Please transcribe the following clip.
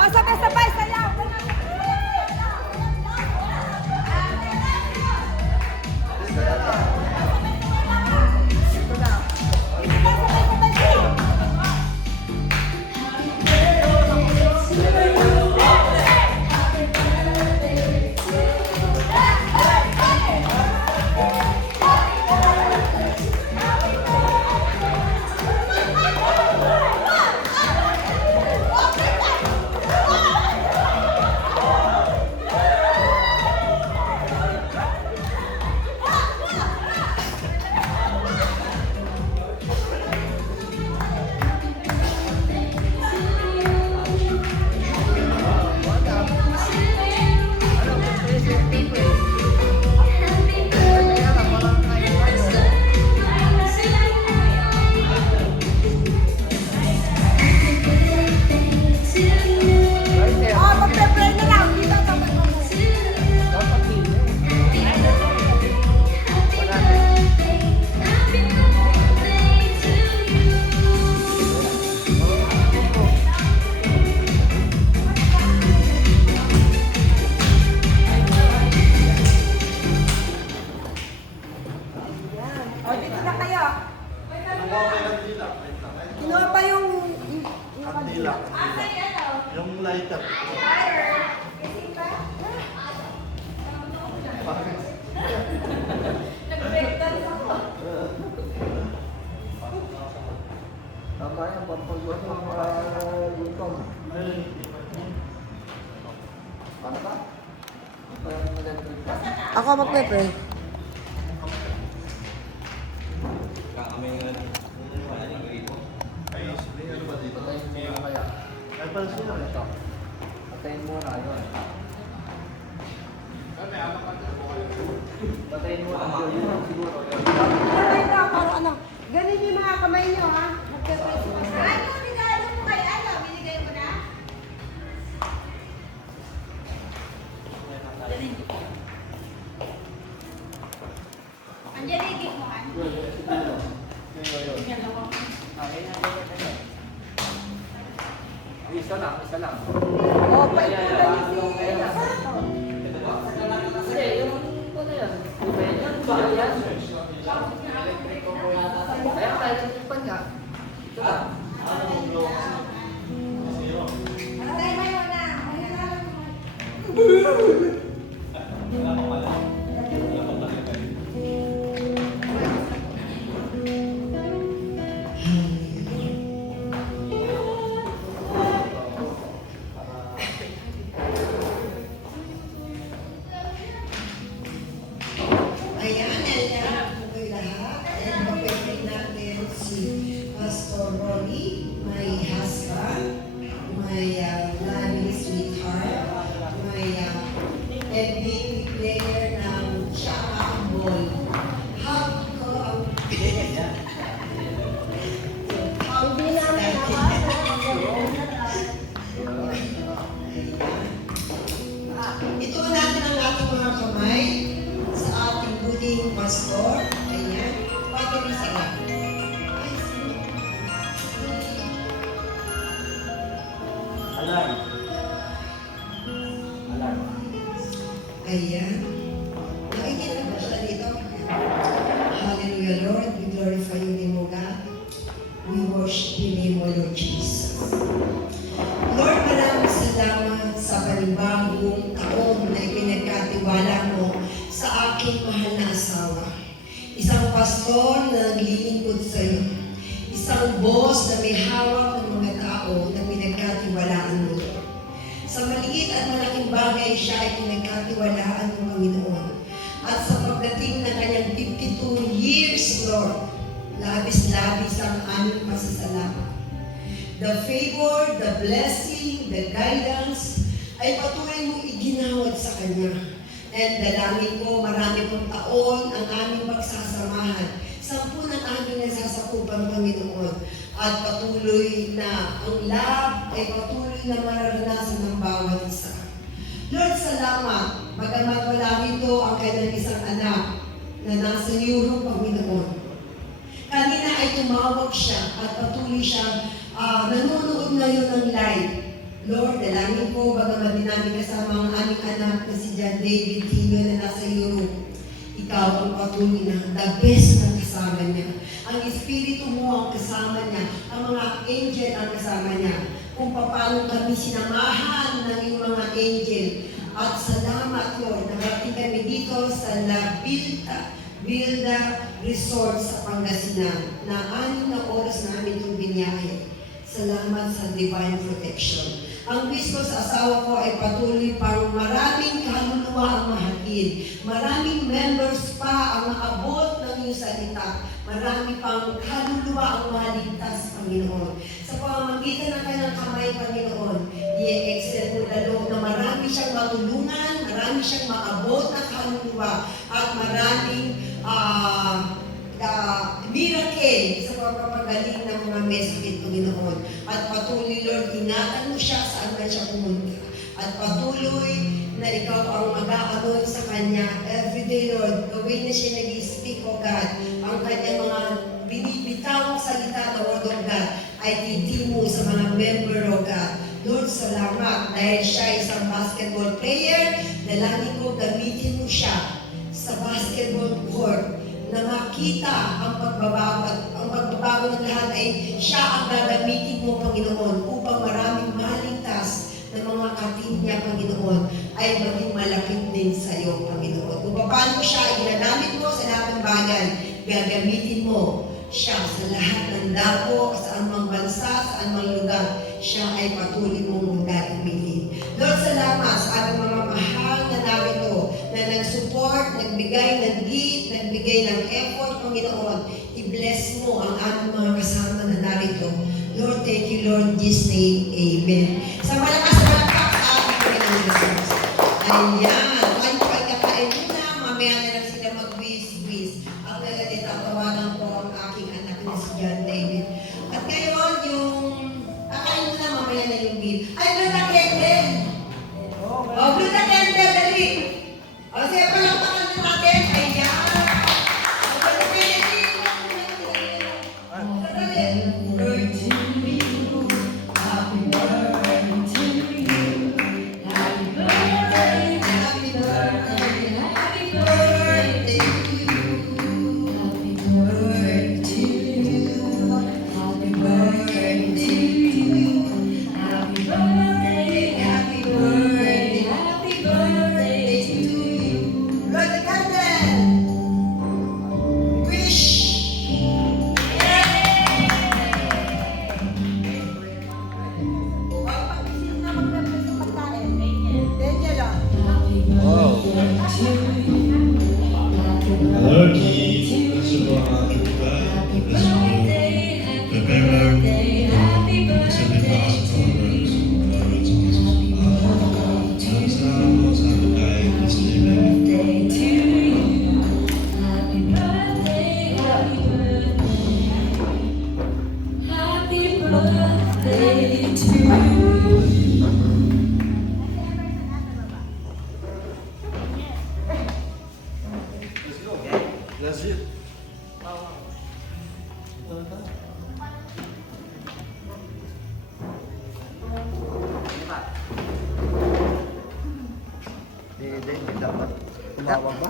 O, sabay-sabay, sayaw. O, dito na kayo. Kinuha pa yung Kandila. Yung lighter. Tama yan, pampagod ng mga lutong. Paano ka? Parang magandang ka. Ako magpe-pray. Ay, sabi ano ba dito? Patayin mo na kaya. Ay, pala sila. Ito. Patayin mo na yun. Patayin mo na yun. Siguro. Kamay daw, parang ano. Ganin yung mga kamay nyo, ha? Magpe-pray si Pastor. Ano, regalo mo kay ano? Binigay mo na? Andiyan yung gift mo, Han? Isa lang, isa lang. O, paikutan niyo si... Hindi, yung ano yan? Iba yan? Baka yan? Kaya kaya yung pan nga. Ito lang. Patay mo yun na. Ayan, ayan po kayo lahat. And kapatid natin si Pastor Ronnie, my husband, my lovely sweetheart, my MVP player ng Chaka Boy. Happy ko ang Hindi namin Ito natin ang ating mga kamay sa ating buting pastor. Ayan. Pati rin sa Ay, Alarm. Alarm. Ayan. Nakikita mo siya dito. Hallelujah, Lord. We glorify your name, O God. We worship your name, O Lord Jesus. Lord, maraming salamat sa panibagong taon na ipinagkatiwala mo sa aking mahal na asawa. Isang pastor na naglilingkod sa iyo. Isang boss na may hawak ng mga tao na pinagkatiwalaan mo. Sa maliit at malaking bagay siya ay pinagkatiwalaan ng Panginoon. At sa pagdating ng kanyang 52 years, Lord, labis-labis ang aming pasasalamat. The favor, the blessing, the guidance ay patuloy mong iginawad sa kanya. And dalangin ko, marami pong taon ang aming pagsasamahan. 10 ang aming nasasakupan, Panginoon. At patuloy na ang love ay patuloy na mararanasan ng bawat isa. Lord, salamat. Bagamat wala nito ang kanyang isang anak na nasa Europe, Panginoon. Kanina ay tumawag siya at patuloy siya nanonood ngayon ng live. Lord, dalangin ko, bagamat din namin kasama ang aming anak na si John David Tino na nasa Europe. Ikaw ang patuloy na the best na kasama niya. Ang Espiritu mo ang kasama niya. Ang mga angel ang kasama niya. Kung paano kami sinamahan ng iyong mga angel. At salamat, Lord, narating kami dito sa La Bilda Resort sa Pangasinan na 6 na oras namin itong biniyahe. Salamat sa divine protection. Ang wish ko sa asawa ko ay patuloy pang maraming kaluluwa ang mahatid. Maraming members pa ang maabot ng iyong salita. Marami pang kaluluwa ang maligtas, Panginoon. Sa pamamagitan ng kanyang kamay, Panginoon, i-excel mo lalo na marami siyang matulungan, marami siyang maabot na kaluluwa, at maraming miracle sa pagpapagaling ng mga message, Panginoon. At patuloy, Lord, ingatan mo siya saan man siya pumunta. At patuloy na ikaw ang mag-aanoy sa kanya. Everyday, Lord, gawin na siya nag-speak, O God. Ang kanyang mga binibitawang salita, the Word of God, ay titimo sa mga member, O God. Lord, salamat dahil siya isang basketball player. Dalangin ko, gamitin mo siya sa basketball court na makita ang pagbabago at ang pagbabago ng lahat ay siya ang gagamitin mo, Panginoon, upang maraming maligtas ng mga kapatid niya, Panginoon, ay maging malapit din sa iyo, Panginoon. Kung paano siya ay ginagamit mo sa lahat ng bagay, gagamitin mo siya sa lahat ng dapo, sa anumang bansa, sa anumang lugar, siya ay patuloy mong gagamitin. Lord, salamat sa aming mga mahal na narito na nag-support, nagbigay ng gift, nagbigay ng effort, Panginoon. I-bless mo ang aming mga kasama na narito. Lord, thank you, Lord, in this name, amen. Sa malakas na palakpak sa ating Panginoon Jesus. Ayan. Kain po ay kakain muna. Mamaya na lang sila mag-wish-wish. Ang nagtatatawanan ko ang aking anak na si John David. At ngayon, yung kakain muna, mamaya na yung bill. Ay, Brother Kendall! Oh, Brother Kendall, dali! O, sige, palakpakan na natin. Ayan! O, Brother Kendall, Brother Kendall! Wish! Lord, bless you for our goodbye. Bless you for the bearer. Send the fast forwards. Glory to Jesus. As thou was and died this evening. That's it. Dapat tumawag ba?